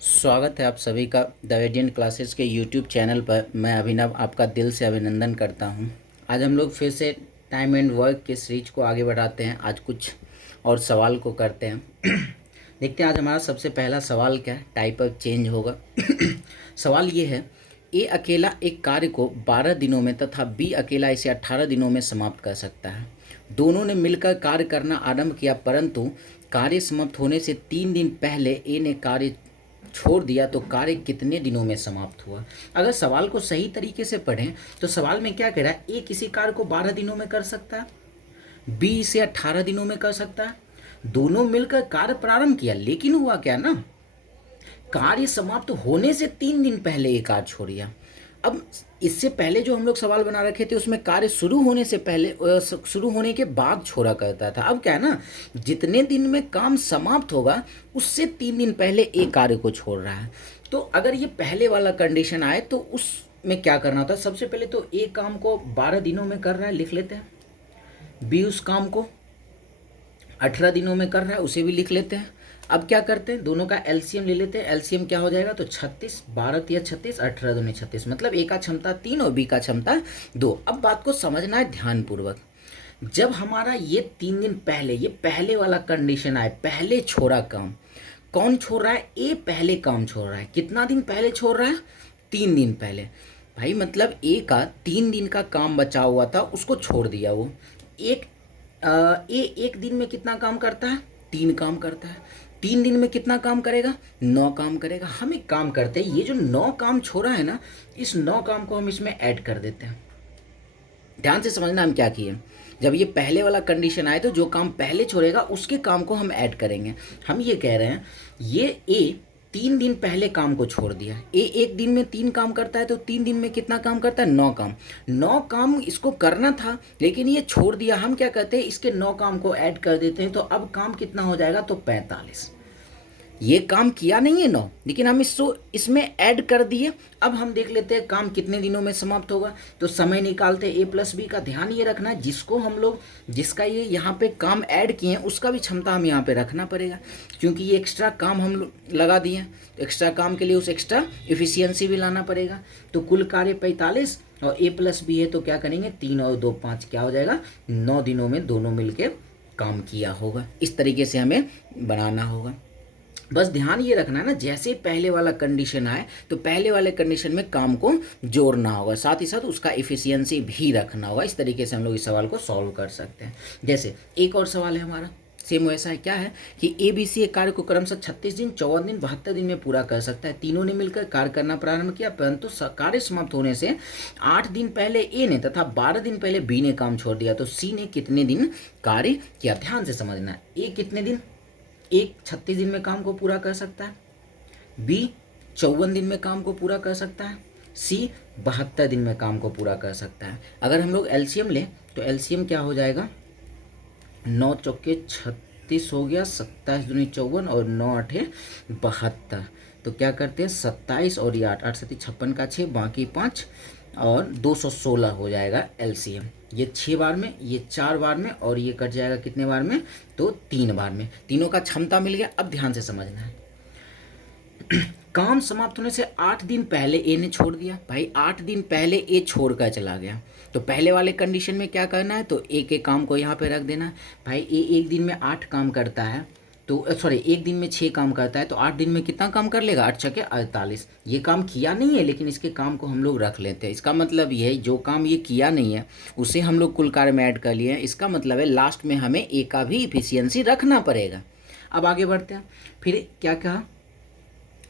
स्वागत है आप सभी का द रेडियंट क्लासेस के यूट्यूब चैनल पर। मैं अभिनव आपका दिल से अभिनंदन करता हूं। आज हम लोग फिर से टाइम एंड वर्क के सीरीज को आगे बढ़ाते हैं। आज कुछ और सवाल को करते हैं। देखते हैं आज हमारा सबसे पहला सवाल क्या है। टाइप ऑफ चेंज होगा। सवाल ये है, ए अकेला एक कार्य को 12 दिनों में तथा बी अकेला इसे 18 दिनों में समाप्त कर सकता है। दोनों ने मिलकर कार्य करना आरंभ किया, परंतु कार्य समाप्त होने से 3 दिन पहले ए ने कार्य छोड़ दिया तो कार्य कितने दिनों में समाप्त हुआ। अगर सवाल को सही तरीके से पढ़ें तो सवाल में क्या कह रहा है, ए किसी कार्य को 12 दिनों में कर सकता है, बी इसे 18 दिनों में कर सकता है। दोनों मिलकर कार्य प्रारंभ किया, लेकिन हुआ क्या ना, कार्य समाप्त होने से 3 दिन पहले एक कार्य छोड़ दिया। अब इससे पहले जो हम लोग सवाल बना रखे थे उसमें कार्य शुरू होने से पहले शुरू होने के बाद छोड़ा करता था। अब क्या है ना, जितने दिन में काम समाप्त होगा उससे 3 दिन पहले एक कार्य को छोड़ रहा है। तो अगर ये पहले वाला कंडीशन आए तो उसमें क्या करना होता है, सबसे पहले तो एक काम को 12 दिनों में कर रहा है, लिख लेते हैं। बी उस काम को 18 दिनों में कर रहा है, उसे भी लिख लेते हैं। अब क्या करते हैं, दोनों का एलसीएम ले लेते हैं। एलसीएम क्या हो जाएगा, तो 36, 12 या 36, 18 दूनी 36, मतलब ए का क्षमता 3 और बी का क्षमता 2। अब बात को समझना है ध्यानपूर्वक। जब हमारा ये 3 दिन पहले, ये पहले वाला कंडीशन आए, पहले छोड़ा काम, कौन छोड़ रहा है, ए पहले काम छोड़ रहा है। कितना दिन पहले छोड़ रहा है, 3 दिन पहले। भाई मतलब ए का 3 दिन का काम बचा हुआ था, उसको छोड़ दिया वो। एक ए एक दिन में कितना काम करता है, 3 काम करता है। 3 दिन में कितना काम करेगा, 9 काम करेगा। हम एक काम करते हैं, ये जो 9 काम छोड़ा है ना, इस 9 काम को हम इसमें ऐड कर देते हैं। ध्यान से समझना हम क्या किए। जब ये पहले वाला कंडीशन आए तो जो काम पहले छोड़ेगा उसके काम को हम ऐड करेंगे। हम ये कह रहे हैं, ये ए 3 दिन पहले काम को छोड़ दिया। ए एक दिन में 3 काम करता है तो 3 दिन में कितना काम करता है, 9 काम। 9 काम इसको करना था लेकिन ये छोड़ दिया। हम क्या करते हैं, इसके 9 काम को ऐड कर देते हैं, तो अब काम कितना हो जाएगा, तो 45। ये काम किया नहीं है 9, लेकिन हम इसको इसमें ऐड कर दिए। अब हम देख लेते हैं काम कितने दिनों में समाप्त होगा। तो समय निकालते हैं, ए प्लस बी का ध्यान ये रखना है, जिसको हम लोग, जिसका ये यहाँ पे काम ऐड किए हैं उसका भी क्षमता हम यहाँ पे रखना पड़ेगा, क्योंकि ये एक्स्ट्रा काम हम लोग लगा दिए हैं। तो एक्स्ट्रा काम के लिए उस एक्स्ट्रा इफिशियंसी भी लाना पड़ेगा। तो कुल कार्य 45 और ए प्लस बी है तो क्या करेंगे, 3 और 2 5, क्या हो जाएगा, 9 दिनों में दोनों मिलके काम किया होगा। इस तरीके से हमें बनाना होगा। बस ध्यान ये रखना है ना, जैसे पहले वाला कंडीशन आए तो पहले वाले कंडीशन में काम को जोड़ना होगा, साथ ही साथ उसका इफिशियंसी भी रखना होगा। इस तरीके से हम लोग इस सवाल को सॉल्व कर सकते हैं। जैसे एक और सवाल है हमारा, सेम वैसा है। क्या है कि ए बी सी एक कार्य को क्रमशः 36 दिन, 54 दिन, 72 दिन में पूरा कर सकता है। तीनों ने मिलकर कार्य करना प्रारंभ किया, परंतु कार्य समाप्त होने से 8 दिन पहले ए ने तथा 12 दिन पहले बी ने काम छोड़ दिया। तो सी ने कितने दिन कार्य किया, ध्यान से समझना है। ए कितने दिन, एक 36 दिन में काम को पूरा कर सकता है, बी 54 दिन में काम को पूरा कर सकता है, सी 72 दिन में काम को पूरा कर सकता है। अगर हम लोग एलसीएम लें तो एलसीएम क्या हो जाएगा, 9 चौके 36 हो गया, 27 दूनी 54 और 9 आठे 72। तो क्या करते हैं, 27 और ये 8, 8 7 56 का 6, बाकी 5 और 216 हो जाएगा एलसीएम। ये 6 बार में, ये 4 बार में और ये कट जाएगा कितने बार में, तो 3 बार में। तीनों का क्षमता मिल गया। अब ध्यान से समझना है, काम समाप्त होने से 8 दिन पहले ए ने छोड़ दिया। भाई 8 दिन पहले ए छोड़ कर चला गया, तो पहले वाले कंडीशन में क्या करना है, तो ए के काम को यहाँ पे रख देना है। भाई ए एक दिन में 8 काम करता है, तो सॉरी एक दिन में 6 काम करता है, तो 8 दिन में कितना काम कर लेगा, 8 छके 48। ये काम किया नहीं है लेकिन इसके काम को हम लोग रख लेते हैं। इसका मतलब ये है, जो काम ये किया नहीं है उसे हम लोग कुल कार्य में ऐड कर लिए हैं। इसका मतलब है लास्ट में हमें ए का भी इफिशियंसी रखना पड़ेगा। अब आगे बढ़ते हैं। फिर क्या कहा,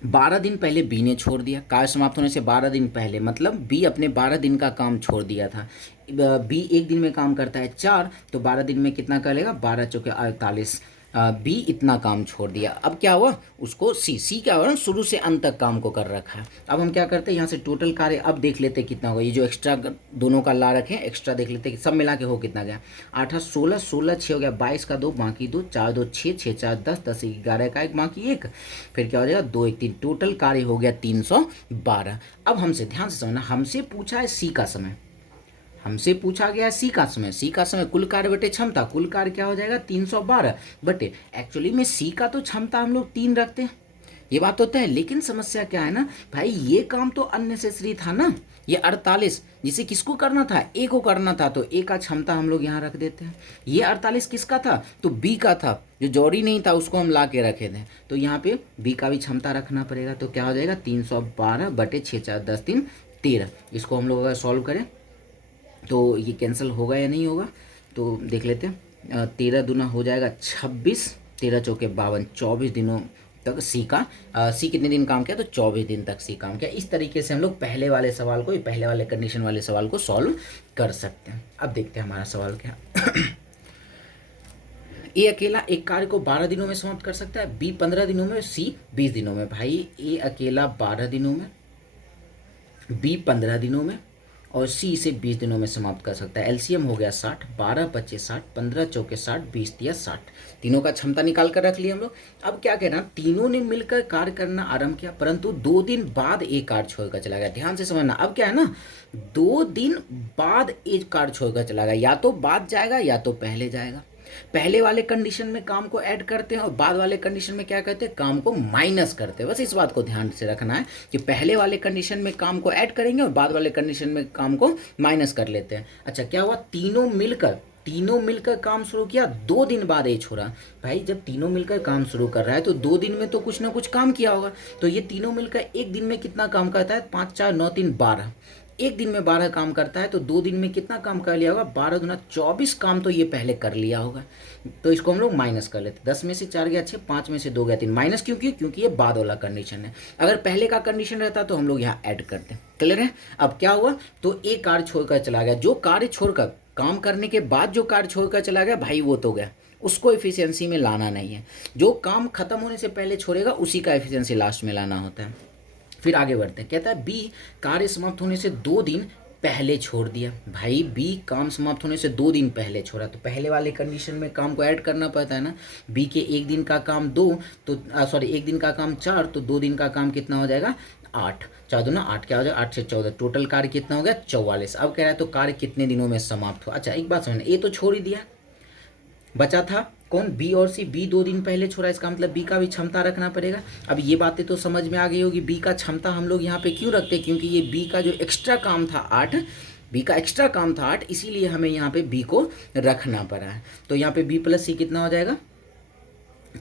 12 दिन पहले बी ने छोड़ दिया। कार्य समाप्त होने से 12 दिन पहले, मतलब बी अपने 12 दिन का काम छोड़ दिया था। बी एक दिन में काम करता है 4, तो 12 दिन में कितना कर लेगा, 12 चौके 48। बी इतना काम छोड़ दिया। अब क्या हुआ, उसको सी क्या हुआ, शुरू से अंत तक काम को कर रखा है। अब हम क्या करते हैं, यहाँ से टोटल कार्य अब देख लेते हैं कितना होगा। ये जो एक्स्ट्रा दोनों का ला रखे हैं, एक्स्ट्रा देख लेते हैं सब मिला के हो कितना गया। 8 16, 16 6 हो गया, 22 का 2 बाकी 2, 4 2 6, 6 4 10, 10 11 का 1 बाकी 1, फिर क्या हो जाएगा 2 1 3। टोटल कार्य हो गया 312। अब हमसे ध्यान से समझना, हमसे पूछा है सी का समय, हमसे पूछा गया है सी का समय। सी का समय कुल कार्य बटे क्षमता, कुल कार्य क्या हो जाएगा 312 बटे, एक्चुअली में सी का तो क्षमता हम लोग 3 रखते हैं, ये बात तो तय है, लेकिन समस्या क्या है ना भाई, ये काम तो अननेसेसरी था ना। ये 48 जिसे किसको करना था, ए को करना था, तो ए का क्षमता हम लोग यहाँ रख देते हैं। ये 48 किसका था, तो बी का था, जो जोड़ी नहीं था उसको हम ला के रखे थे, तो यहाँ पे बी का भी क्षमता रखना पड़ेगा। तो क्या हो जाएगा 312/6 4 10 3 13। इसको हम लोग अगर सॉल्व करें तो ये कैंसिल होगा या नहीं होगा, तो देख लेते हैं। 13 दूना हो जाएगा 26, 13 चौके 52, 24 दिनों तक सी कितने दिन काम किया, तो 24 दिन तक सी काम किया। इस तरीके से हम लोग पहले वाले सवाल को, पहले वाले कंडीशन वाले सवाल को सॉल्व कर सकते हैं। अब देखते हैं हमारा सवाल क्या ए अकेला एक कार्य को 12 दिनों में समाप्त कर सकता है, बी 15 दिनों में, सी 20 दिनों में। भाई ए अकेला 12 दिनों में, बी 15 दिनों में और सी इसे 20 दिनों में समाप्त कर सकता है। एलसीएम हो गया 60, 12 25 60, 15 चौके 60, 20 दिया 60। तीनों का क्षमता निकाल कर रख लिया हम लोग। अब क्या कहना, तीनों ने मिलकर कार्य करना आरंभ किया, परंतु 2 दिन बाद एक कार्य छोड़कर चला गया। ध्यान से समझना, अब क्या है ना, 2 दिन बाद एक कार्य छोड़कर चला गया, या तो बाद जाएगा या तो पहले जाएगा। पहले वाले कंडीशन में काम को ऐड करते हैं और बाद वाले कंडीशन में क्या करते हैं, काम को माइनस करते हैं। बस इस बात को ध्यान से रखना है कि पहले वाले कंडीशन में काम को ऐड करेंगे और बाद वाले कंडीशन में काम को माइनस कर लेते हैं। अच्छा क्या हुआ, तीनों मिलकर काम शुरू किया, 2 दिन बाद ये छोड़ा। भाई जब तीनों मिलकर काम शुरू कर रहा है तो 2 दिन में तो कुछ ना कुछ काम किया होगा। तो ये तीनों मिलकर एक दिन में कितना काम करता है, 5 4 9 3 12, एक दिन में 12 काम करता है, तो 2 दिन में कितना काम कर लिया होगा, 12 दूना 24 काम तो ये पहले कर लिया होगा। तो इसको हम लोग माइनस कर लेते, 10 में से 4 गया 6, 5 में से 2 गया 3, माइनस क्योंकि ये बाद वाला कंडीशन है। अगर पहले का कंडीशन रहता तो हम लोग यहाँ ऐड करते। क्लियर है। अब क्या हुआ, तो एक कार्य छोड़कर चला गया, जो कार्य छोड़कर काम करने के बाद जो कार्य छोड़कर चला गया भाई वो तो गया, उसको एफिशिएंसी में लाना नहीं है। जो काम खत्म होने से पहले छोड़ेगा उसी का एफिशिएंसी लास्ट में लाना होता है। फिर आगे बढ़ते हैं, कहता है बी कार्य समाप्त होने से 2 दिन पहले छोड़ दिया। भाई बी काम समाप्त होने से 2 दिन पहले छोड़ा, तो पहले वाले कंडीशन में काम को ऐड करना पड़ता है ना। बी के एक दिन का काम 2, तो एक दिन का काम 4, तो 2 दिन का काम कितना हो जाएगा 8, 4 दूना 8, क्या हो जाएगा 8 से 14, टोटल कार्य कितना हो गया 44। अब कह रहा है तो कार्य कितने दिनों में समाप्त हुआ। अच्छा एक बात समझना, ए तो छोड़ ही दिया, बचा था कौन, बी और सी। बी 2 दिन पहले छोड़ा, इसका मतलब बी का भी क्षमता रखना पड़ेगा। अब ये बातें तो समझ में आ गई होगी, बी का क्षमता हम लोग यहाँ पे क्यों रखते हैं, क्योंकि ये बी का जो एक्स्ट्रा काम था 8, बी का एक्स्ट्रा काम था 8, इसीलिए हमें यहाँ पे बी को रखना पड़ा है। तो यहाँ पे बी प्लस सी कितना हो जाएगा,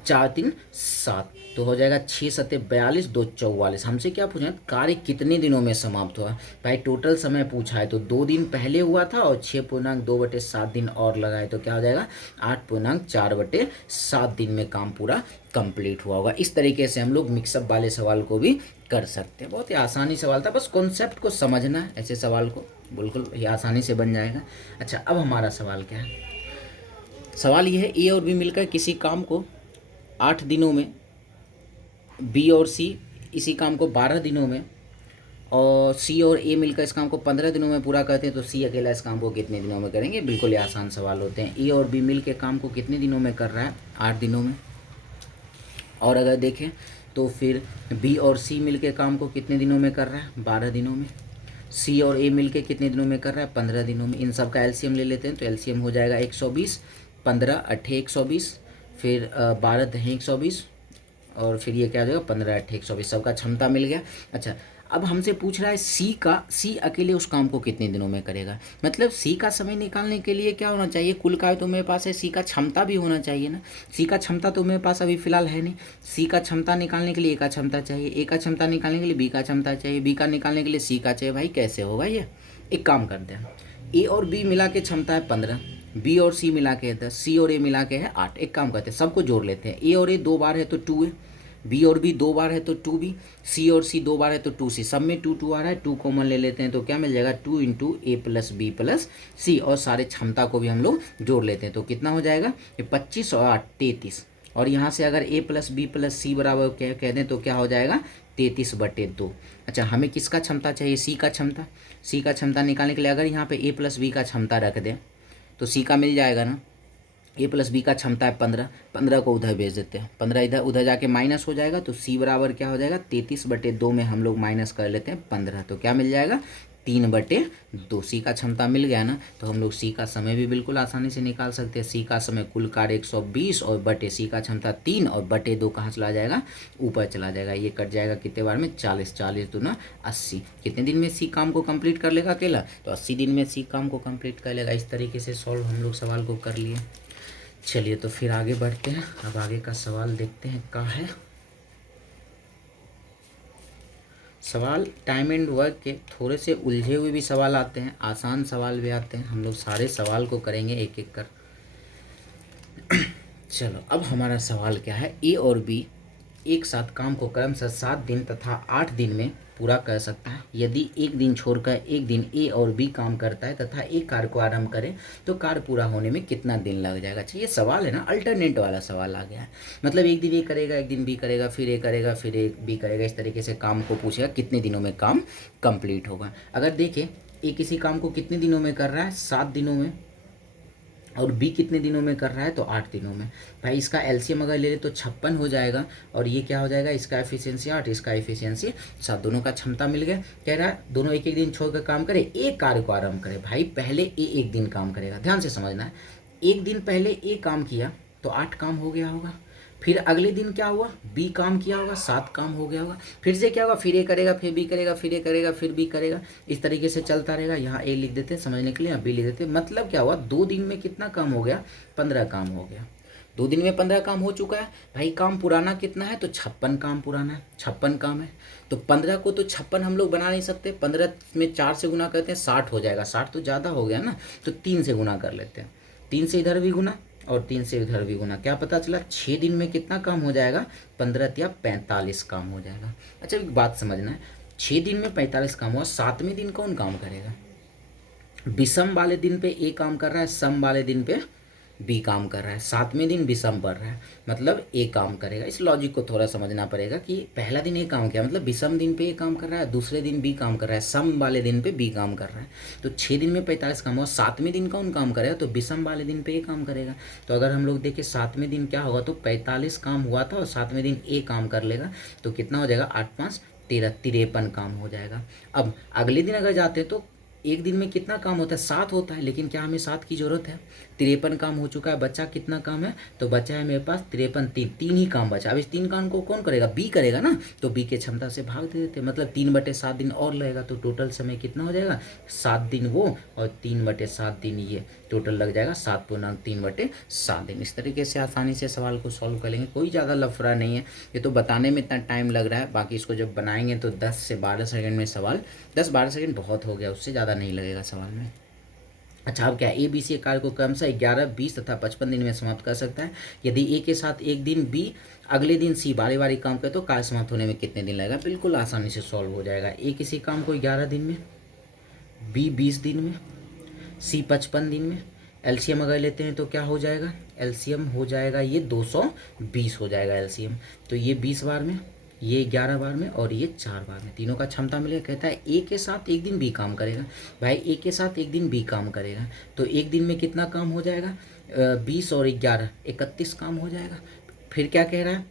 4 3 7, तो हो जाएगा 6 7 42, 2 44। हमसे क्या पूछा, कार्य कितने दिनों में समाप्त हुआ। भाई टोटल समय पूछा है, तो 2 दिन पहले हुआ था और 6.2/7 दिन और लगाए, तो क्या हो जाएगा 8.4/7 दिन में काम पूरा कंप्लीट हुआ होगा। इस तरीके से हम लोग मिक्सअप वाले सवाल को भी कर सकते हैं। बहुत ही आसानी सवाल था, बस कॉन्सेप्ट को समझना है, ऐसे सवाल को बिल्कुल ये आसानी से बन जाएगा। अच्छा अब हमारा सवाल क्या है, सवाल ये है, ए और बी मिलकर किसी काम को 8 दिनों में, बी और सी इसी काम को 12 दिनों में, और सी और ए मिलकर इस काम को 15 दिनों में पूरा करते हैं, तो सी अकेला इस काम को कितने दिनों में करेंगे। बिल्कुल ये आसान सवाल होते हैं। ए और बी मिल के काम को कितने दिनों में कर रहा है, 8 दिनों में। और अगर देखें तो फिर बी और सी मिल के काम को कितने दिनों में कर रहा है, 12 दिनों में। सी और ए मिल के कितने दिनों में कर रहा है, 15 दिनों में। इन सब का एलसीएम ले लेते हैं, तो एलसीएम हो जाएगा 120, 15 8 120, फिर 12 10 120, और फिर ये क्या हो जाएगा 15 8 120, सबका क्षमता मिल गया। अच्छा अब हमसे पूछ रहा है सी अकेले उस काम को कितने दिनों में करेगा। मतलब सी का समय निकालने के लिए क्या होना चाहिए, कुल कार्य तो मेरे पास है, सी का क्षमता भी होना चाहिए ना। सी का क्षमता तो मेरे पास अभी फिलहाल है नहीं। सी का क्षमता निकालने के लिए ए का क्षमता चाहिए, ए का क्षमता निकालने के लिए बी का क्षमता चाहिए, बी का निकालने के लिए सी का चाहिए। भाई कैसे होगा ये, एक काम करते हैं, ए और बी मिला के क्षमता है 15, बी और सी मिला के है 10, सी और ए मिला के है 8। एक काम करते हैं, सबको जोड़ लेते हैं। ए और ए 2 बार है तो 2 है, बी और बी 2 बार है तो 2b, सी और सी 2 बार है तो 2c, सब में 2 2 आ रहा है, 2 कॉमन ले लेते हैं, तो क्या मिल जाएगा 2 × a + b + c, और सारे क्षमता को भी हम लोग जोड़ लेते हैं, तो कितना हो जाएगा ये 25 और 8 33, और यहाँ से अगर a + b + c बराबर क्या कह दें तो क्या हो जाएगा 33/2। अच्छा हमें किसका क्षमता चाहिए, सी का क्षमता। सी का क्षमता निकालने के लिए अगर यहाँ पे a + b का क्षमता रख दें तो सी का मिल जाएगा ना। ए + बी का क्षमता है 15, 15 को उधर भेज देते हैं, 15 इधर उधर जाके माइनस हो जाएगा, तो सी बराबर क्या हो जाएगा 33/2 में हम लोग माइनस कर लेते हैं 15, तो क्या मिल जाएगा 3/2। सी का क्षमता मिल गया ना, तो हम लोग सी का समय भी बिल्कुल आसानी से निकाल सकते हैं। सी का समय कुल कार्य 120 और बटे सी का क्षमता 3 और बटे 2 कहाँ चला जाएगा, ऊपर चला जाएगा। ये कट जाएगा कितने बार में, 40, 40 दूना 80। कितने दिन में सी काम को कंप्लीट कर लेगा अकेला, तो 80 दिन में सी काम को कंप्लीट कर लेगा। इस तरीके से सॉल्व हम लोग सवाल को कर लिए। चलिए तो फिर आगे बढ़ते हैं। अब आगे का सवाल देखते हैं क्या है। सवाल टाइम एंड वर्क के थोड़े से उलझे हुए भी सवाल आते हैं, आसान सवाल भी आते हैं। हम लोग सारे सवाल को करेंगे एक एक कर। चलो अब हमारा सवाल क्या है, ए और बी एक साथ काम को क्रमशः 7 दिन तथा 8 दिन में पूरा कर सकता है। यदि एक दिन छोड़कर एक दिन ए और बी काम करता है तथा एक कार्य को आरंभ करें तो कार्य पूरा होने में कितना दिन लग जाएगा। अच्छा, ये सवाल है ना, अल्टरनेट वाला सवाल आ गया है। मतलब एक दिन ए करेगा, एक दिन बी करेगा, फिर ए करेगा, फिर ए बी करेगा। इस तरीके से काम को पूछेगा कितने दिनों में काम कंप्लीट होगा। अगर देखें ए किसी काम को कितने दिनों में कर रहा है, 7 दिनों में, और बी कितने दिनों में कर रहा है, तो 8 दिनों में। भाई इसका एलसीएम अगर ले ले तो 56 हो जाएगा, और ये क्या हो जाएगा, इसका एफिशिएंसी 8, इसका एफिशिएंसी 7, दोनों का क्षमता मिल गया। कह रहा है दोनों एक एक दिन छोड़कर काम करे, एक कार्य को आरंभ करे। भाई पहले ए एक दिन काम करेगा, ध्यान से समझना है। एक दिन पहले ए काम किया तो 8 काम हो गया होगा। फिर अगले दिन क्या हुआ, बी काम किया होगा, 7 काम हो गया होगा। फिर से क्या होगा, फिर ए करेगा, फिर बी करेगा, फिर ए करेगा, फिर बी करेगा। इस तरीके से चलता रहेगा। यहाँ ए लिख देते समझने के लिए, यहाँ बी लिख देते। मतलब क्या हुआ, 2 दिन में कितना काम हो गया, 15 काम हो गया। 2 दिन में 15 काम हो चुका है। भाई काम पुराना कितना है, तो 56 काम पुराना है, 56 काम है। तो 15 को तो 56 हम लोग बना नहीं सकते। 15 में 4 से गुना करते हैं, 60 हो जाएगा। 60 तो ज़्यादा हो गया ना, तो 3 से गुना कर लेते हैं। 3 से इधर भी गुना और 3 से इधर भी गुना। क्या पता चला, 6 दिन में कितना काम हो जाएगा, 15 या 45 काम हो जाएगा। अच्छा एक बात समझना है, 6 दिन में 45 काम हुआ, 7वें दिन कौन काम करेगा। विषम वाले दिन पे ए काम कर रहा है, सम वाले दिन पे बी काम कर रहा है, 7वें दिन विषम पड़ रहा है, मतलब ए काम करेगा। इस लॉजिक को थोड़ा समझना पड़ेगा कि पहला दिन ए काम किया, मतलब विषम दिन पे ए काम कर रहा है, दूसरे दिन बी काम कर रहा है, सम वाले दिन पे बी काम कर रहा है। तो 6 दिन में 45 काम हुआ, 7वें दिन कौन काम करेगा, तो विषम वाले दिन पे ए काम करेगा। तो अगर हम लोग देखें 7वें दिन क्या होगा, तो 45 काम हुआ था और 7वें दिन ए काम कर लेगा, तो कितना हो जाएगा, 8 5 13, 53 काम हो जाएगा। अब अगले दिन अगर जाते हैं तो एक दिन में कितना काम होता है, 7 होता है। लेकिन क्या हमें 7 की ज़रूरत है, 53 काम हो चुका है। बचा कितना काम है, तो बचा है मेरे पास 53, तीन ही काम बचा। अब इस 3 काम को कौन करेगा, बी करेगा ना, तो बी के क्षमता से भाग दे देते, मतलब 3/7 दिन और लगेगा। तो टोटल समय कितना हो जाएगा, 7 दिन वो और 3/7 दिन ये, टोटल लग जाएगा 7×3/7 दिन। इस तरीके से आसानी से सवाल को सॉल्व कर लेंगे, कोई ज़्यादा लफड़ा नहीं है। ये तो बताने में इतना टाइम लग रहा है, बाकी इसको जब बनाएंगे तो 10 से 12 सेकंड में सवाल, 10-12 सेकंड बहुत हो गया, उससे ज़्यादा नहीं लगेगा सवाल में। अच्छा अब क्या, ए बी सी कार्य को क्रमशः 11, 20 तथा 55 दिन में समाप्त कर सकता है। यदि ए के साथ एक दिन बी, अगले दिन सी बारी बारी काम करे तो कार्य समाप्त होने में कितने दिन लगेगा। बिल्कुल आसानी से सॉल्व हो जाएगा। ए किसी काम को 11 दिन में, बी 20 दिन में, सी 55 दिन में। एलसीएम अगर लेते हैं तो क्या हो जाएगा, एलसीएम हो जाएगा ये 220 हो जाएगा एलसीएम। तो ये 20 बार में, ये 11 बार में और ये 4 बार में, तीनों का क्षमता मिलेगा। कहता है ए के साथ एक दिन बी काम करेगा। भाई ए के साथ एक दिन बी काम करेगा, तो एक दिन में कितना काम हो जाएगा, 20 और 11 31 काम हो जाएगा। फिर क्या कह रहा है,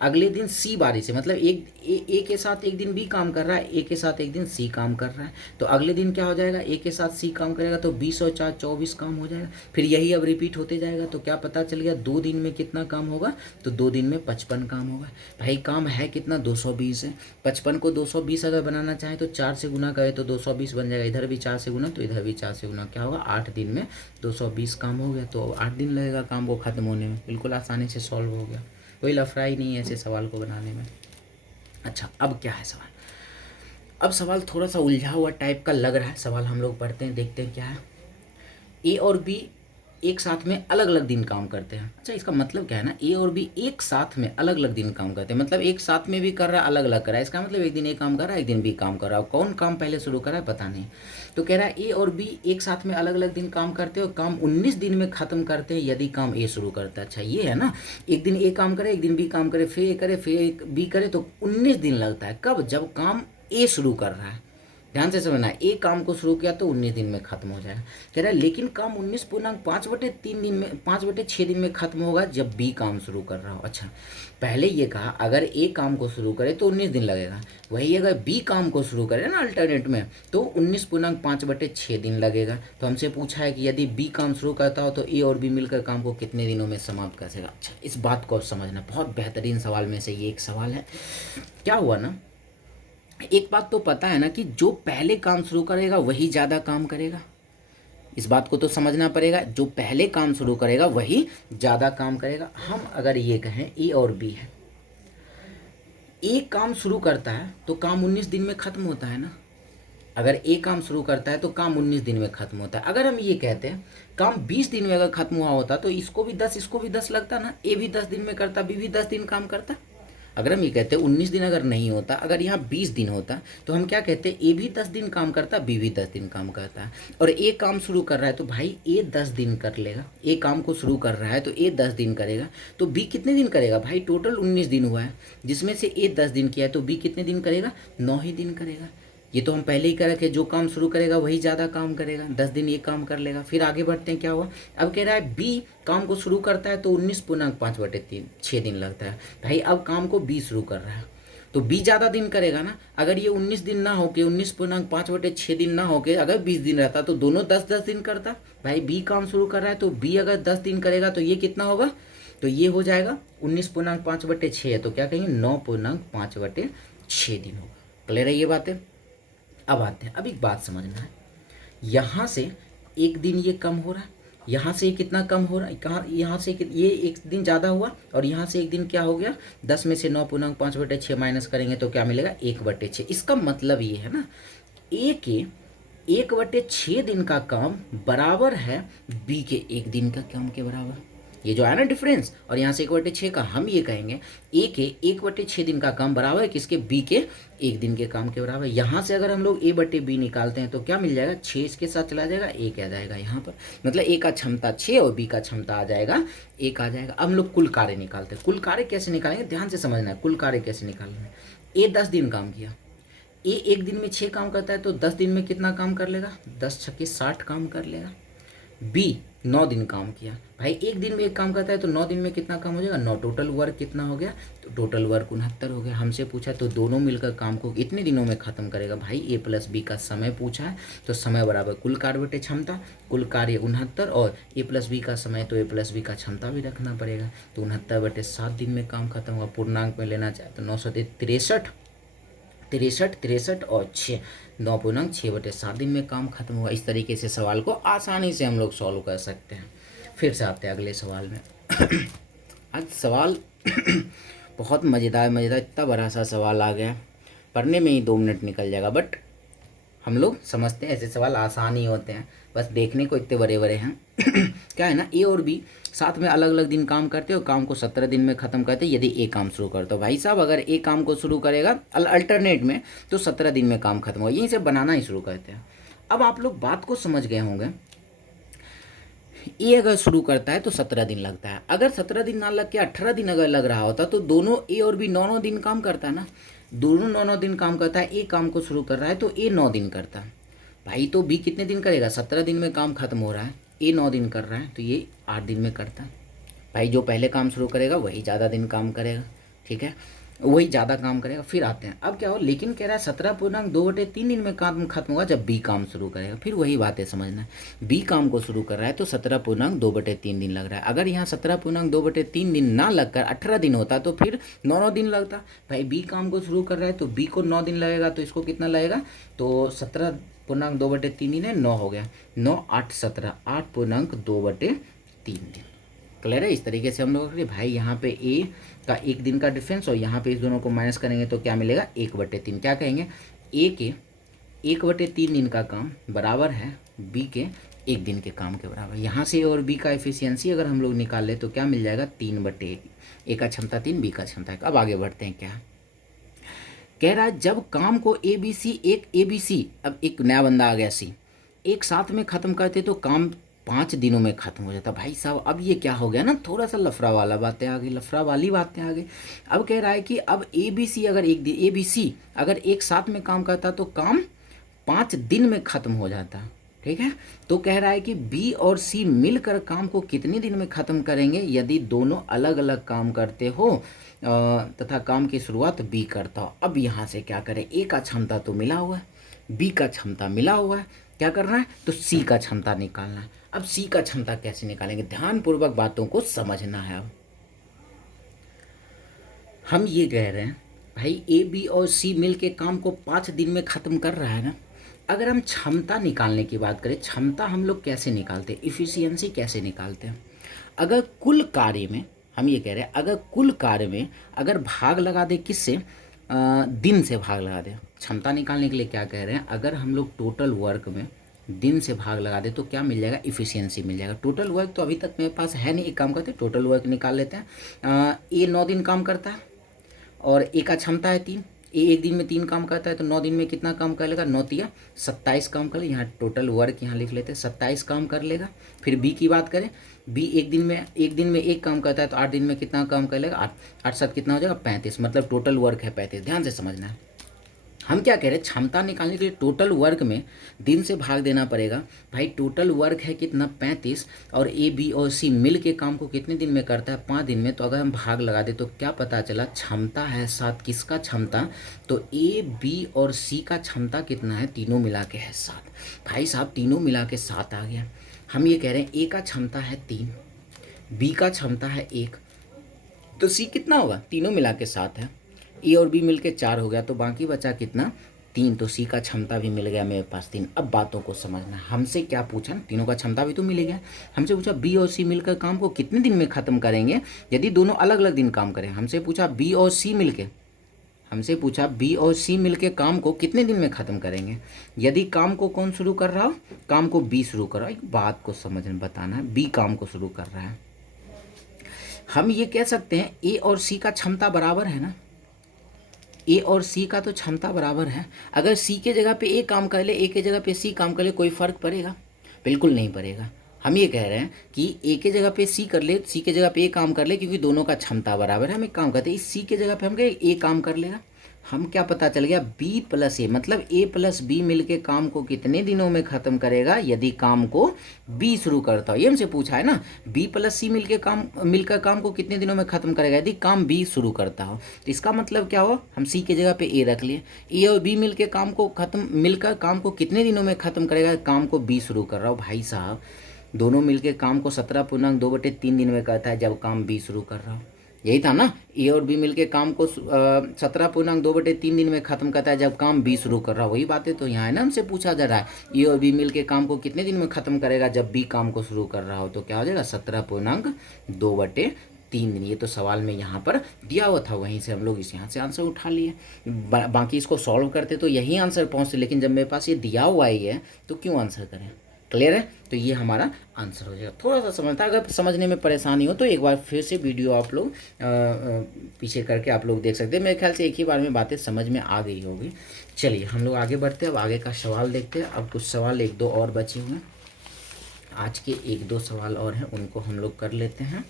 अगले दिन सी बारी से, मतलब ए के साथ एक दिन बी काम कर रहा है, ए के साथ एक दिन सी काम कर रहा है। तो अगले दिन क्या हो जाएगा, ए के साथ सी काम करेगा तो 20 और 4 24 काम हो जाएगा। फिर यही अब रिपीट होते जाएगा। तो क्या पता चल गया, 2 दिन में कितना काम होगा, तो 2 दिन में 55 काम होगा। भाई काम है कितना, 220 है। 55 को 220 अगर बनाना चाहे तो 4 से गुना करे तो 220 बन जाएगा। इधर भी 4 से गुना तो इधर भी 4 से गुना, क्या होगा, 8 दिन में 220 काम हो गया। तो 8 दिन लगेगा काम को ख़त्म होने में। बिल्कुल आसानी से सॉल्व हो गया, कोई लफड़ा ही नहीं है ऐसे सवाल को बनाने में। अच्छा अब क्या है सवाल, अब सवाल थोड़ा सा उलझा हुआ टाइप का लग रहा है। सवाल हम लोग पढ़ते हैं, देखते हैं क्या है। ए और बी एक साथ में अलग अलग दिन काम करते हैं। अच्छा इसका मतलब क्या है ना, ए और बी एक साथ में अलग अलग दिन काम करते हैं, मतलब एक साथ में भी कर रहा है, अलग अलग कर रहा है। इसका मतलब एक दिन ए काम कर रहा है, एक दिन बी काम कर रहा है। कौन काम पहले शुरू कर रहा है पता नहीं। तो कह रहा है ए और बी एक साथ में अलग अलग दिन काम करते हैं और काम 19 दिन में ख़त्म करते हैं यदि काम ए शुरू करता है। अच्छा ये है ना, एक दिन ए काम करे, एक दिन बी काम करे, फिर ए करे, फिर बी करे, तो 19 दिन लगता है। कब, जब काम ए शुरू कर रहा है। ध्यान से समझना, एक काम को शुरू किया तो 19 दिन में खत्म हो जाएगा। कह रहा है लेकिन काम 19.5/3 दिन में 5/6 दिन में खत्म होगा जब बी काम शुरू कर रहा हो। अच्छा, पहले ये कहा अगर ए काम को शुरू करे तो 19 दिन लगेगा, वही अगर बी काम को शुरू करे ना अल्टरनेट में तो 19.5/6 दिन लगेगा। तो हमसे पूछा है कि यदि बी काम शुरू करता हो तो ए और बी मिलकर काम को कितने दिनों में समाप्त कर सकेगा। अच्छा, इस बात को समझना, बहुत बेहतरीन सवाल में से ये एक सवाल है। क्या हुआ ना, एक बात तो पता है ना कि जो पहले काम शुरू करेगा वही ज़्यादा काम करेगा। इस बात को तो समझना पड़ेगा, जो पहले काम शुरू करेगा वही ज़्यादा काम करेगा। हम अगर ये कहें ए और बी है, ए काम शुरू करता है तो काम 19 दिन में ख़त्म होता है ना। अगर ए काम शुरू करता है तो काम 19 दिन में ख़त्म होता है। अगर हम ये कहते हैं काम 20 दिन में अगर ख़त्म हुआ होता तो इसको भी 10 लगता ना, ए भी 10 दिन में करता, बी भी 10 दिन काम करता। अगर हम ये कहते हैं 19 दिन अगर नहीं होता, अगर यहाँ 20 दिन होता तो हम क्या कहते हैं, ए भी 10 दिन काम करता, बी भी 10 दिन काम करता है। और ए काम शुरू कर रहा है तो भाई ए 10 दिन कर लेगा, ए काम को शुरू कर रहा है तो ए 10 दिन करेगा, तो बी कितने दिन करेगा भाई, टोटल 19 दिन हुआ है जिसमें से ए 10 दिन किया है तो बी कितने दिन करेगा, 9 ही दिन करेगा। ये तो हम पहले ही कह रखे, जो काम शुरू करेगा वही ज़्यादा काम करेगा, 10 दिन ये काम कर लेगा। फिर आगे बढ़ते हैं, क्या हुआ, अब कह रहा है बी काम को शुरू करता है तो 19.5/6 दिन लगता है। भाई अब काम को बी शुरू कर रहा है तो बी ज़्यादा दिन करेगा ना। अगर ये 19 दिन ना होके 19.5/6 दिन ना होके अगर 20 दिन रहता तो दोनों 10-10 दिन करता। भाई बी काम शुरू कर रहा है तो बी अगर 10 दिन करेगा तो ये कितना होगा, तो ये हो जाएगा 19.5/6 है तो क्या कहेंगे 9.5/6 दिन होगा। क्लियर है ये बातें। अब आते हैं, अब एक बात समझना है, यहाँ से एक दिन ये कम हो रहा है, यहाँ से कितना कम हो रहा है, कहाँ यहाँ से ये एक दिन ज़्यादा हुआ और यहाँ से एक दिन क्या हो गया, 10 में से 9.5/6 माइनस करेंगे तो क्या मिलेगा 1/6। इसका मतलब ये है ना, ए के 1/6 दिन का काम बराबर है बी के एक दिन का काम के बराबर। ये जो आया ना डिफरेंस, और यहाँ से 1/6 का हम ये कहेंगे ए के 1/6 दिन का काम बराबर है किसके, बी के एक दिन के काम के बराबर। यहाँ से अगर हम लोग a/b निकालते हैं तो क्या मिल जाएगा, 6 इसके साथ चला जाएगा, एक आ जाएगा यहाँ पर, मतलब ए का क्षमता 6 और बी का क्षमता आ जाएगा 1 आ जाएगा। अब हम लोग कुल कार्य निकालते हैं, कुल कार्य कैसे निकालेंगे ध्यान से समझना है, कुल कार्य कैसे निकालना है। ए 10 दिन काम किया, ए एक दिन में 6 काम करता है तो 10 दिन में कितना काम कर लेगा, 10×6 60 काम कर लेगा। बी 9 दिन काम किया, भाई एक दिन में एक काम करता है तो 9 दिन में कितना काम हो जाएगा, 9, टोटल वर्क कितना हो गया, तो टोटल वर्क 69 हो गया। हमसे पूछा तो दोनों मिलकर काम को इतने दिनों में ख़त्म करेगा। भाई ए प्लस बी का समय पूछा है तो समय बराबर कुल कार्य बटे क्षमता, कुल कार्य 69 और ए प्लस बी का समय तो ए प्लस बी का क्षमता भी रखना पड़ेगा, तो 69/7 दिन में काम खत्म होगा। पूर्णांक में लेना चाहे तो 963 और 6, 9.6/7 दिन में काम खत्म हुआ। इस तरीके से सवाल को आसानी से हम लोग सॉल्व कर सकते हैं। फिर से आते हैं अगले सवाल में। आज सवाल बहुत मज़ेदार, इतना बड़ा सा सवाल आ गया, पढ़ने में ही 2 मिनट निकल जाएगा, बट हम लोग समझते हैं ऐसे सवाल आसान ही होते हैं, बस देखने को इतने बड़े बड़े हैं। क्या है ना, ए और बी साथ में अलग अलग दिन काम करते हो, काम को 17 दिन में ख़त्म करते यदि ए काम शुरू करते हो। भाई साहब अगर ए काम को शुरू करेगा अल्टरनेट में तो 17 दिन में काम खत्म होगा, यहीं से बनाना ही शुरू करते हैं। अब आप लोग बात को समझ गए होंगे, ए अगर शुरू करता है तो 17 दिन लगता है, अगर 17 दिन ना लग के 18 दिन अगर लग रहा होता तो दोनों ए और बी 9 दिन काम करता है ना, दोनों 9 दिन काम करता है। ए काम को शुरू कर रहा है तो ए 9 दिन करता है, भाई तो बी कितने दिन करेगा, 17 दिन में काम खत्म हो रहा है, ए 9 दिन कर रहा है तो ये 8 दिन में करता है। भाई जो पहले काम शुरू करेगा वही ज़्यादा दिन काम करेगा, ठीक है, वही ज़्यादा काम करेगा। फिर आते हैं, अब क्या हो, लेकिन कह रहा है 17.2/3 दिन में काम खत्म होगा जब बी काम शुरू करेगा। फिर वही बात है समझना है, बी काम को शुरू कर रहा है तो 17.2/3 दिन लग रहा है। अगर यहाँ 17.2/3 दिन ना लगकर 18 दिन होता तो फिर 9 दिन लगता। भाई बी काम को शुरू कर रहा है तो बी को 9 दिन लगेगा तो इसको कितना लगेगा, तो 17.2/3 दिन है, 9 हो गया, 9, 8, 17, 8.2/3 दिन। क्लियर है। इस तरीके से हम लोग भाई यहाँ पे ए का एक दिन का डिफरेंस और यहाँ पे इस दोनों को माइनस करेंगे तो क्या मिलेगा 1/3। क्या कहेंगे, ए के 1/3 दिन का काम बराबर है बी के एक दिन के काम के बराबर। यहाँ से और बी का एफिशिएंसी अगर हम लोग निकाल ले तो क्या मिल जाएगा 3/1, ए का क्षमता 3, बी का क्षमता 1। अब आगे बढ़ते हैं, क्या कह रहा है, जब काम को ए बी सी, अब एक नया बंदा आ गया सी, एक साथ में ख़त्म करते तो काम 5 दिनों में ख़त्म हो जाता। भाई साहब अब ये क्या हो गया ना, थोड़ा सा लफड़ा वाला बातें आ गई, लफड़ा वाली बातें आ गई। अब कह रहा है कि अब ए बी सी अगर एक साथ में काम करता तो काम 5 दिन में ख़त्म हो जाता। ठीक है, तो कह रहा है कि बी और सी मिलकर काम को कितने दिन में ख़त्म करेंगे यदि दोनों अलग अलग काम करते हो तथा काम की शुरुआत बी करता हो। अब यहाँ से क्या करें, ए का क्षमता तो मिला हुआ है, बी का क्षमता मिला हुआ है, क्या करना है तो सी का क्षमता निकालना है। अब सी का क्षमता कैसे निकालेंगे, ध्यानपूर्वक बातों को समझना है। अब हम ये कह रहे हैं भाई ए बी और सी मिल के काम को 5 दिन में ख़त्म कर रहा है ना। अगर हम क्षमता निकालने की बात करें, क्षमता हम लोग कैसे निकालते हैं, इफ़िशियंसी कैसे निकालते हैं। अगर कुल कार्य में, हम ये कह रहे हैं अगर कुल कार्य में अगर भाग लगा दे किससे, दिन से भाग लगा दे। क्षमता निकालने के लिए क्या कह रहे हैं, अगर हम लोग टोटल वर्क में दिन से भाग लगा दे तो क्या मिल जाएगा, इफ़िशियंसी मिल जाएगा। टोटल वर्क तो अभी तक मेरे पास है नहीं, एक काम करते हैं टोटल वर्क निकाल लेते हैं। ए 9 दिन काम करता है और ए का क्षमता है 3। ए एक दिन में 3 काम करता है तो 9 दिन में कितना काम कर लेगा, 9 तिया 27 काम कर ले। यहाँ टोटल वर्क यहाँ लिख लेते हैं, 27 काम कर लेगा। फिर बी की बात करें, बी एक दिन में एक काम करता है तो 8 दिन में कितना काम कर लेगा, 8 7 कितना हो जाएगा 35, मतलब टोटल वर्क है 35। ध्यान से समझना है, हम क्या कह रहे हैं, क्षमता निकालने के लिए टोटल वर्क में दिन से भाग देना पड़ेगा। भाई टोटल वर्क है कितना 35 और ए बी और सी मिल के काम को कितने दिन में करता है, 5 दिन में। तो अगर हम भाग लगा दे तो क्या पता चला, क्षमता है 7, किसका क्षमता, तो ए बी और सी का क्षमता कितना है, तीनों मिला के है 7। भाई साहब तीनों मिला के 7 आ गया। हम ये कह रहे हैं ए का क्षमता है 3, बी का क्षमता है 1, तो सी कितना होगा, तीनों मिला के 7 है। ए और बी मिलके 4 हो गया तो बाकी बचा कितना, 3, तो सी का क्षमता भी मिल गया मेरे पास 3। अब बातों को समझना, हमसे क्या पूछा, तीनों का क्षमता भी तो मिल गया। हमसे पूछा बी और सी मिलकर काम को कितने दिन में ख़त्म करेंगे यदि दोनों अलग अलग दिन काम करें। हमसे पूछा बी और सी मिलके काम को कितने दिन में ख़त्म करेंगे यदि काम को कौन शुरू कर रहा हो, काम को बी शुरू कर रहा हो। एक बात को समझना बताना है, बी काम को शुरू कर रहा है। हम ये कह सकते हैं ए और सी का क्षमता बराबर है ना, ए और सी का तो क्षमता बराबर है। अगर सी के जगह पे ए काम कर ले, ए के जगह पे सी काम कर ले, कोई फ़र्क पड़ेगा, बिल्कुल नहीं पड़ेगा। हम ये कह रहे हैं कि ए के जगह पे सी कर ले, सी के जगह पे ए काम कर ले, क्योंकि दोनों का क्षमता बराबर है। हम एक काम करते हैं, इस सी के जगह पे हम कहें ए काम कर लेगा। हम क्या पता चल गया, बी प्लस ए, मतलब ए प्लस बी मिल के काम को कितने दिनों में ख़त्म करेगा यदि काम को बी शुरू करता हो। ये हमसे पूछा है ना, बी प्लस सी मिलकर काम को कितने दिनों में ख़त्म करेगा यदि काम बी शुरू करता हो। तो इसका मतलब क्या हो, हम सी के जगह पे ए रख लिए, ए और बी मिलकर काम को कितने दिनों में ख़त्म करेगा, काम को बी शुरू कर रहा हो। भाई साहब दोनों मिलके काम को 17.2/3 दिन में करता है जब काम बी शुरू कर रहा हो। यही था ना, ए और बी मिलके काम को 17.2/3 दिन में ख़त्म करता है जब काम बी शुरू कर रहा हो। वही बातें तो यहाँ है ना, हमसे पूछा जा रहा है ए और बी मिलके काम को कितने दिन में ख़त्म करेगा जब बी काम को शुरू कर रहा हो। तो क्या हो जाएगा 17.2/3 दिन। ये तो सवाल में यहाँ पर दिया हुआ था, वहीं से हम लोग यहाँ से आंसर उठा लिए। बाकी इसको सॉल्व करते तो यही आंसर पहुँचते, लेकिन जब मेरे पास ये दिया हुआ ही है तो क्यों आंसर करें। क्लियर है, तो ये हमारा आंसर हो जाएगा। थोड़ा सा समझता, अगर समझने में परेशानी हो तो एक बार फिर से वीडियो आप लोग पीछे करके आप लोग देख सकते हैं। मेरे ख्याल से एक ही बार में बातें समझ में आ गई होगी। चलिए हम लोग आगे बढ़ते हैं, अब आगे का सवाल देखते हैं। अब कुछ सवाल 1-2 और बचे हुए हैं, आज के 1-2 सवाल और हैं, उनको हम लोग कर लेते हैं।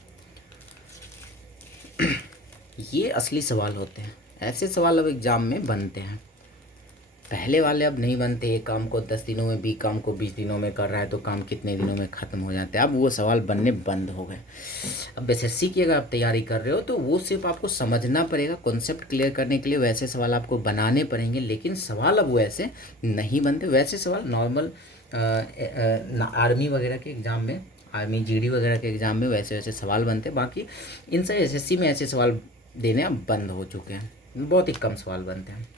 ये असली सवाल होते हैं, ऐसे सवाल अब एग्ज़ाम में बनते हैं, पहले वाले अब नहीं बनते। एक काम को 10 दिनों में, बी काम को 20 दिनों में कर रहा है तो काम कितने दिनों में ख़त्म हो जाते हैं, अब वो सवाल बनने बंद हो गए। अब एसएससी की अगर आप तैयारी कर रहे हो तो वो सिर्फ आपको समझना पड़ेगा, कॉन्सेप्ट क्लियर करने के लिए वैसे सवाल आपको बनाने पड़ेंगे, लेकिन सवाल अब वैसे नहीं बनते। वैसे सवाल नॉर्मल आर्मी वगैरह के एग्ज़ाम में, आर्मी जीडी वगैरह के एग्ज़ाम में वैसे सवाल बनते, बाकी इनसे एसएससी में ऐसे सवाल देने अब बंद हो चुके हैं, बहुत ही कम सवाल बनते हैं।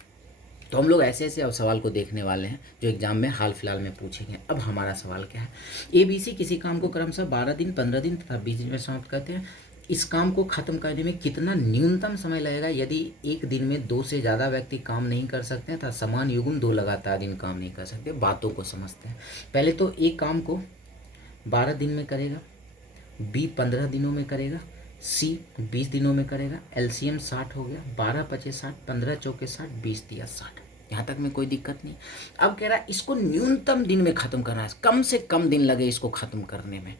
तो हम लोग ऐसे अब सवाल को देखने वाले हैं जो एग्जाम में हाल फिलहाल में पूछेंगे। अब हमारा सवाल क्या है, ABC किसी काम को क्रमशः 12 दिन, 15 दिन तथा 20 दिन में समाप्त करते हैं। इस काम को ख़त्म करने में कितना न्यूनतम समय लगेगा यदि एक दिन में 2 से ज़्यादा व्यक्ति काम नहीं कर सकते तथा समान युग्म 2 लगातार दिन काम नहीं कर सकते। बातों को समझते हैं। पहले तो एक काम को 12 दिन में करेगा, B 15 दिनों में करेगा, C 20 दिनों में करेगा। LCM 60 हो गया, 12 पचे 60, 15 चौके 60, 20 दिया 60। यहाँ तक में कोई दिक्कत नहीं। अब कह रहा है इसको न्यूनतम दिन में ख़त्म करना है, कम से कम दिन लगे इसको ख़त्म करने में।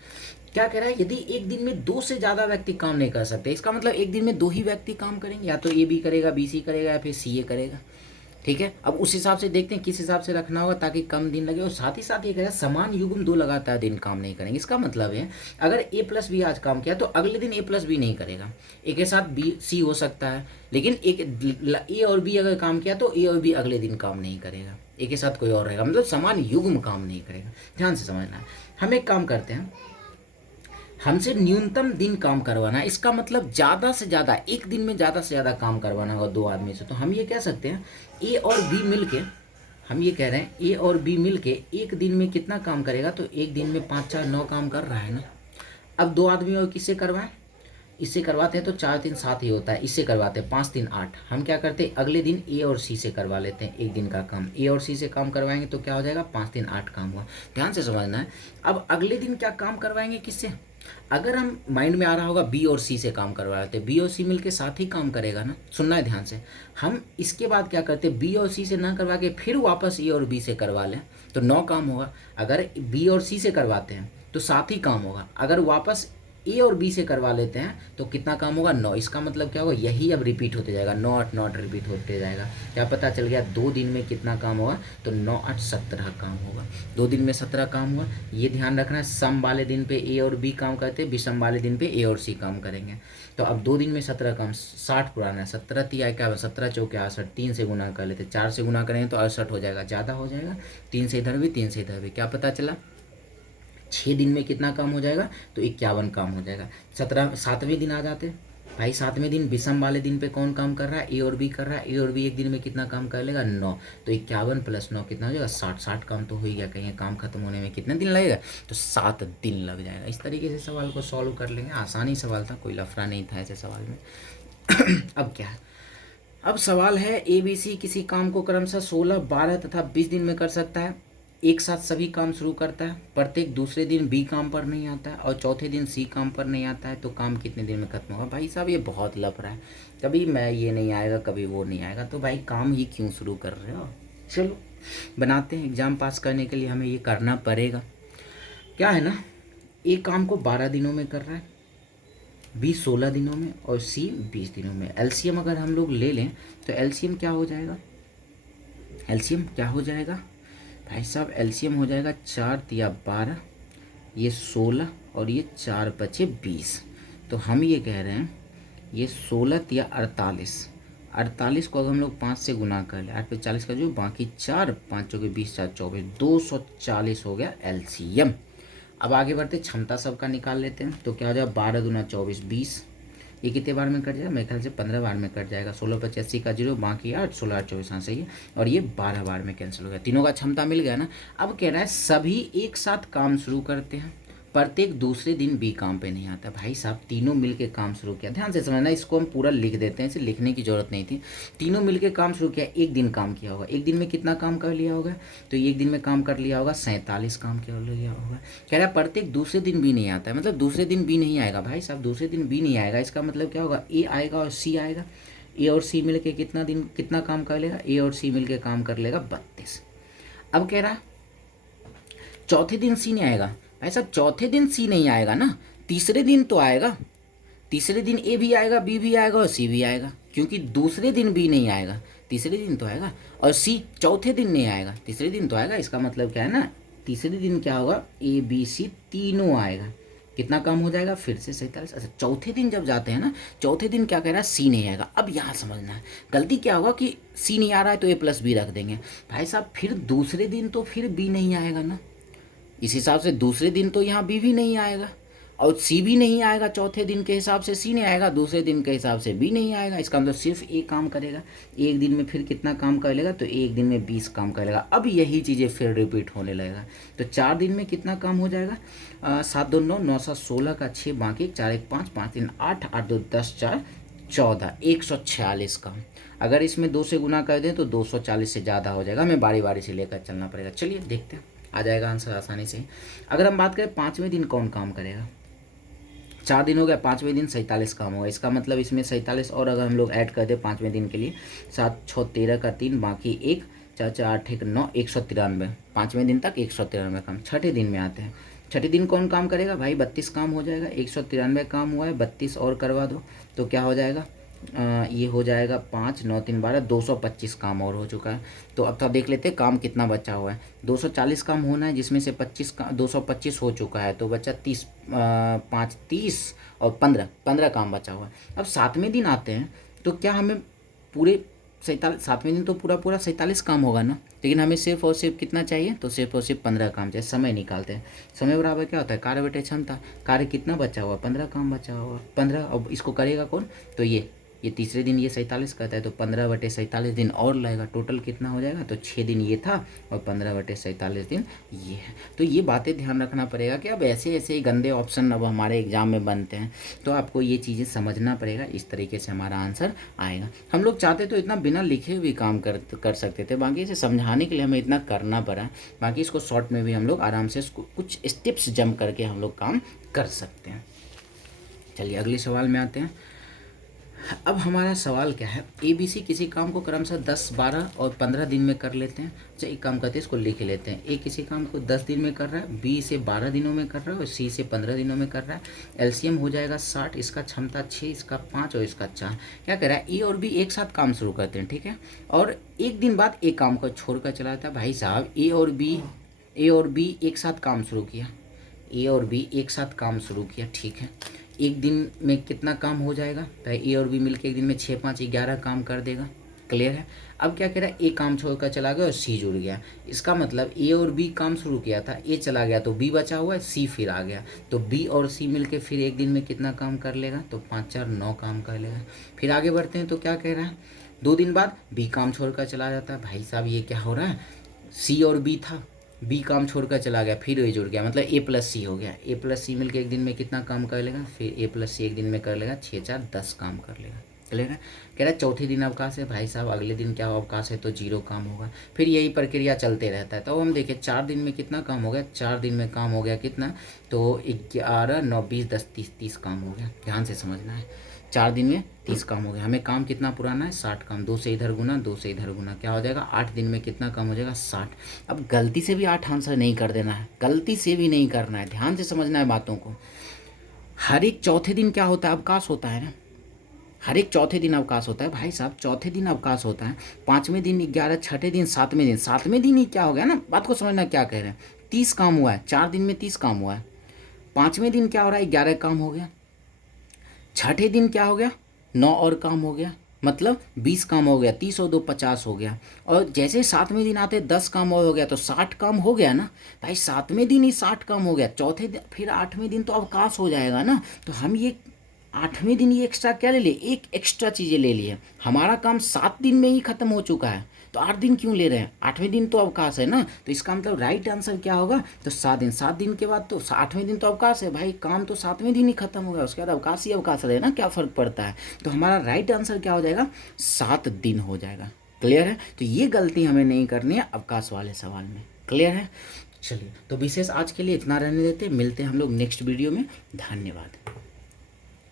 क्या कह रहा है, यदि एक दिन में 2 से ज़्यादा व्यक्ति काम नहीं कर सकते, इसका मतलब एक दिन में 2 ही व्यक्ति काम करेंगे, या तो AB करेगा, BC करेगा या फिर CA करेगा। ठीक है। अब उस हिसाब से देखते हैं किस हिसाब से रखना होगा ताकि कम दिन लगे। और साथ ही साथ ये कहेगा समान युग्म दो लगातार दिन काम नहीं करेंगे। इसका मतलब है अगर ए प्लस बी आज काम किया तो अगले दिन ए प्लस बी नहीं करेगा, ए के साथ बी सी हो सकता है, लेकिन एक ए और बी अगर काम किया तो ए और बी अगले दिन काम नहीं करेगा, ए के साथ कोई और रहेगा, मतलब समान युग्म काम नहीं करेगा। ध्यान से समझना है। हम एक काम करते हैं, हमसे न्यूनतम दिन काम करवाना है, इसका मतलब ज़्यादा से ज़्यादा एक दिन में ज़्यादा से ज़्यादा काम करवाना होगा दो आदमी से। तो हम ये कह सकते हैं ए और बी मिल के, हम ये कह रहे हैं ए और बी मिल के एक दिन में कितना काम करेगा, तो एक दिन में 5 4 9 काम कर रहा है ना। अब दो आदमी और किससे करवाएं, इससे करवाते हैं तो 4 3 7 ही होता है, इससे करवाते हैं 5 3 8। हम क्या करते हैं अगले दिन ए और सी से करवा लेते हैं एक दिन का काम, ए और सी से काम करवाएंगे तो क्या हो जाएगा 5 3 8 काम हुआ। ध्यान से समझना है। अब अगले दिन क्या काम करवाएंगे किससे, अगर हम माइंड में आ रहा होगा बी और सी से काम करवा लेते, बी और सी मिलके साथ ही काम करेगा ना। सुनना है ध्यान से। हम इसके बाद क्या करते हैं बी और सी से ना करवा के फिर वापस ए और बी से करवा लें तो 9 काम होगा। अगर बी और सी से करवाते हैं तो 7 ही काम होगा, अगर वापस ए और बी से करवा लेते हैं तो कितना काम होगा 9। इसका मतलब क्या होगा, यही अब रिपीट होते जाएगा, 9 8 9 8 रिपीट होते जाएगा। क्या पता चल गया 2 दिन में कितना काम होगा, तो 9 8 17 काम होगा। 2 दिन में 17 काम हुआ। ये ध्यान रखना है, सम वाले दिन पे ए और बी काम करते हैं, विषम वाले दिन पे ए और सी काम करेंगे। तो अब 2 दिन में 17 काम, 60 पुराना है, 17 तिया क्या, 17 चौके 68, 3 से गुना कर लेते, 4 से गुना करेंगे तो 68 हो जाएगा, ज़्यादा हो जाएगा। 3 से इधर भी 3 से इधर भी, क्या पता चला 6 दिन में कितना काम हो जाएगा, तो 51 काम हो जाएगा। 7वें दिन आ जाते भाई, 7वें दिन विषम वाले दिन पे कौन काम कर रहा है, ए और बी कर रहा है। ए और बी एक दिन में कितना काम कर लेगा 9, तो 51 प्लस 9 कितना हो जाएगा 60। 60 काम तो हो ही गया, कहीं काम खत्म होने में कितने दिन लगेगा, तो 7 दिन लग जाएगा। इस तरीके से सवाल को सॉल्व कर लेंगे। आसानी सवाल था, कोई लफड़ा नहीं था ऐसे सवाल में। अब क्या है, अब सवाल है ए बी सी किसी काम को क्रमशः 16 12 तथा 20 दिन में कर सकता है। एक साथ सभी काम शुरू करता है, प्रत्येक दूसरे दिन बी काम पर नहीं आता है और चौथे दिन सी काम पर नहीं आता है, तो काम कितने दिन में खत्म होगा। भाई साहब ये बहुत लफड़ा है, कभी मैं ये नहीं आएगा कभी वो नहीं आएगा, तो भाई काम ही क्यों शुरू कर रहे हो। चलो बनाते हैं, एग्ज़ाम पास करने के लिए हमें ये करना पड़ेगा। क्या है ना, एक काम को 12 दिनों में कर रहा है, बी 16 दिनों में और सी 20 दिनों में। एलसीएम अगर हम लोग ले लें तो एलसीएम क्या हो जाएगा, एलसीएम क्या हो जाएगा भाई साहब, एलसीएम हो जाएगा 4 तिया 12, ये 16 और ये 4 बचे 20। तो हम ये कह रहे हैं ये 16 तिया 48, 48 को अगर हम लोग 5 से गुना कर ले, 8 पे 40 का जो बाकी 4, 5 चौके 20 4 24, 240 हो गया एलसीएम। अब आगे बढ़ते, क्षमता सबका निकाल लेते हैं। तो क्या हो जाएगा 12 दूना 24 20, ये कितने बार में कट जाएगा, मेरे ख्याल से 15 बार में कट जाएगा। 16 25 80 का 0, बाकी 8, 16 8 24, हाँ सही है। और ये 12 बार में कैंसिल हो गया, तीनों का क्षमता मिल गया ना। अब कह रहा है सभी एक साथ काम शुरू करते हैं, प्रत्येक दूसरे दिन बी काम पे नहीं आता। भाई साहब तीनों मिलके काम शुरू किया, ध्यान से समझना, इसको हम पूरा लिख देते हैं, इसे लिखने की जरूरत नहीं थी। तीनों मिलके काम शुरू किया, एक दिन काम किया होगा, एक दिन में कितना काम कर लिया होगा, तो एक दिन में काम कर लिया होगा 47 काम कर लिया होगा। कह रहा है प्रत्येक दूसरे दिन बी नहीं आता है, मतलब दूसरे दिन बी नहीं आएगा। भाई साहब दूसरे दिन बी नहीं आएगा, इसका मतलब क्या होगा, ए आएगा और सी आएगा। ए और सी मिलके कितना दिन कितना काम कर लेगा, ए और सी मिलके काम कर लेगा 32। अब कह रहा चौथे दिन सी नहीं आएगा। भाई साहब चौथे दिन सी नहीं आएगा ना, तीसरे दिन तो आएगा, तीसरे दिन ए भी आएगा, बी भी आएगा और सी भी आएगा, क्योंकि दूसरे दिन बी नहीं आएगा, तीसरे दिन तो आएगा। और सी चौथे दिन नहीं आएगा, तीसरे दिन तो आएगा। इसका मतलब क्या है ना, तीसरे दिन क्या होगा, ए बी सी तीनों आएगा। कितना काम हो जाएगा फिर से 47। अच्छा चौथे दिन जब जाते हैं ना, चौथे दिन क्या कह रहा है, सी नहीं आएगा। अब यहाँ समझना है गलती क्या होगा कि सी नहीं आ रहा है तो ए प्लस बी रख देंगे। भाई साहब फिर दूसरे दिन तो फिर बी नहीं आएगा ना, इस हिसाब से दूसरे दिन तो यहाँ बी भी नहीं आएगा और सी भी नहीं आएगा। चौथे दिन के हिसाब से सी नहीं आएगा, दूसरे दिन के हिसाब से बी नहीं आएगा। इसका मतलब सिर्फ एक काम करेगा, एक दिन में फिर कितना काम कर लेगा, तो एक दिन में 20 काम कर लेगा। अब यही चीज़ें फिर रिपीट होने लगेगा। तो 4 दिन में कितना काम हो जाएगा, 7 2 9 9 7 16 का 6, बाकी 4 1 5 5 3 8 8 2 10 4 14, 146 काम। अगर इसमें 2 से गुना कर दें तो 240 से ज़्यादा हो जाएगा, हमें बारी बारी से लेकर चलना पड़ेगा। चलिए देखते हैं, आ जाएगा आंसर आसानी से। अगर हम बात करें 5वें दिन कौन काम करेगा, 4 दिन हो गया, 5वें दिन 47 काम होगा। इसका मतलब इसमें 47 और अगर हम लोग ऐड कर दें 5वें दिन के लिए, 7 6 13 का 3, बाकी 1 4 4 8 1 9, 193। 5वें दिन तक 193 काम। छठे दिन में आते हैं, छठे दिन कौन काम करेगा भाई, 32 काम हो जाएगा। 193 काम हुआ है, 32 और करवा दो तो क्या हो जाएगा, ये हो जाएगा 5 9 3 12, 225 काम और हो चुका है। तो अब तो देख लेते हैं काम कितना बचा हुआ है। 240 काम होना है, जिसमें से 225 हो चुका है, तो बचा 30, 5 30 और 15 काम बचा हुआ है। अब 7वें दिन आते हैं तो क्या हमें पूरे 7वें दिन तो पूरा पूरा 47 काम होगा ना, लेकिन हमें सिर्फ और सिर्फ कितना चाहिए, तो सिर्फ और सिर्फ 15 काम चाहिए। समय निकालते हैं। समय बराबर क्या होता है, कार्य बटे क्षमता। कार्य कितना बचा हुआ, 15 काम बचा हुआ, 15। अब इसको करेगा कौन, तो ये तीसरे दिन ये 47 करता है, तो 15/47 दिन और लगेगा। टोटल कितना हो जाएगा, तो 6 दिन ये था और 15/47 दिन ये है। तो ये बातें ध्यान रखना पड़ेगा कि अब ऐसे ऐसे ही गंदे ऑप्शन अब हमारे एग्जाम में बनते हैं, तो आपको ये चीज़ें समझना पड़ेगा। इस तरीके से हमारा आंसर आएगा। हम लोग चाहते तो इतना बिना लिखे भी काम कर सकते थे, बाकी इसे समझाने के लिए हमें इतना करना पड़ा। बाकी इसको शॉर्ट में भी हम लोग आराम से कुछ स्टेप्स जंप करके हम लोग काम कर सकते हैं। चलिए अगले सवाल में आते हैं। अब हमारा सवाल क्या है, ABC किसी काम को क्रमशः 10 12 और 15 दिन में कर लेते हैं। अच्छा एक काम करते हैं, इसको लिख लेते हैं। A किसी काम को 10 दिन में कर रहा है, B इसे 12 दिनों में कर रहा है और C इसे 15 दिनों में कर रहा है। LCM हो जाएगा 60, इसका क्षमता 6, इसका 5 और इसका 4। क्या कह रहा है, A और B एक साथ काम शुरू करते हैं, ठीक है, और एक दिन बाद एक काम को छोड़ कर चला जाता है। भाई साहब A और B एक साथ काम शुरू किया, A और B एक साथ काम शुरू किया, ठीक है। एक दिन में कितना काम हो जाएगा, तो A और B मिलके एक दिन में 6 5 11 काम कर देगा। क्लियर है। अब क्या कह रहा है, A काम छोड़कर चला गया और C जुड़ गया। इसका मतलब A और B काम शुरू किया था, A चला गया तो B बचा हुआ है, C फिर आ गया, तो B और C मिलके फिर एक दिन में कितना काम कर लेगा, तो 5 4 9 काम कर लेगा। फिर आगे बढ़ते हैं तो क्या कह रहा है, 2 दिन बाद B काम छोड़कर चला जाता है। भाई साहब ये क्या हो रहा है, C और B था, B काम छोड़कर चला गया, फिर ये जुड़ गया, मतलब A+C हो गया। A+C मिलकर एक दिन में कितना काम कर लेगा, फिर A+C एक दिन में कर लेगा 6 4 10 काम कर लेगा। क्लियर है। कह रहा है चौथे दिन अवकाश है। भाई साहब अगले दिन क्या अवकाश है, तो 0 काम होगा। फिर यही प्रक्रिया चलते रहता है। तो हम देखें 4 दिन में कितना काम हो गया, 4 दिन में काम हो गया कितना, तो 11 9 20 10 30 काम हो गया। ध्यान से समझना है, 4 दिन में 30 काम हो गया। हमें काम कितना पुराना है, 60 काम। 2 से इधर गुना, 2 से इधर गुना, क्या हो जाएगा, 8 दिन में कितना काम हो जाएगा, 60। अब गलती से भी 8 आंसर नहीं कर देना है, गलती से भी नहीं करना है, ध्यान से समझना है बातों को। हर एक चौथे दिन क्या होता है, अवकाश होता है ना, हर एक चौथे दिन अवकाश होता है। भाई साहब चौथे दिन अवकाश होता है, 5वें दिन 11, छठे दिन 7वें दिन ही क्या हो गया ना, बात को समझना क्या कह रहे हैं। 30 काम हुआ है, 4 दिन में 30 काम हुआ है। 5वें दिन क्या हो रहा है, 11 काम हो गया। छठे दिन क्या हो गया, 9 और काम हो गया, मतलब 20 काम हो गया। 30 और 2 50 हो गया। और जैसे 7वें दिन आते 10 काम और हो गया, तो 60 काम हो गया ना भाई। 7वें दिन ही 60 काम हो गया। चौथे दिन फिर 8वें दिन तो अवकाश हो जाएगा ना, तो हम ये 8वें दिन ये एक्स्ट्रा क्या ले लिए, एक एक्स्ट्रा चीज़ें ले लिए। हमारा काम 7 दिन में ही खत्म हो चुका है, तो 8 दिन क्यों ले रहे हैं, 8वें दिन तो अवकाश है ना। तो इसका मतलब राइट आंसर क्या होगा, तो 7 दिन। 7 दिन के बाद तो 8वें दिन तो अवकाश है भाई, काम तो 7वें दिन ही खत्म हो गया, उसके बाद अवकाश ही अवकाश रहे ना, क्या फ़र्क पड़ता है। तो हमारा राइट आंसर क्या हो जाएगा, 7 दिन हो जाएगा। क्लियर है। तो ये गलती हमें नहीं करनी है अवकाश वाले सवाल में। क्लियर है। चलिए तो विशेष आज के लिए इतना रहने देते, मिलते हैं हम लोग नेक्स्ट वीडियो में। धन्यवाद।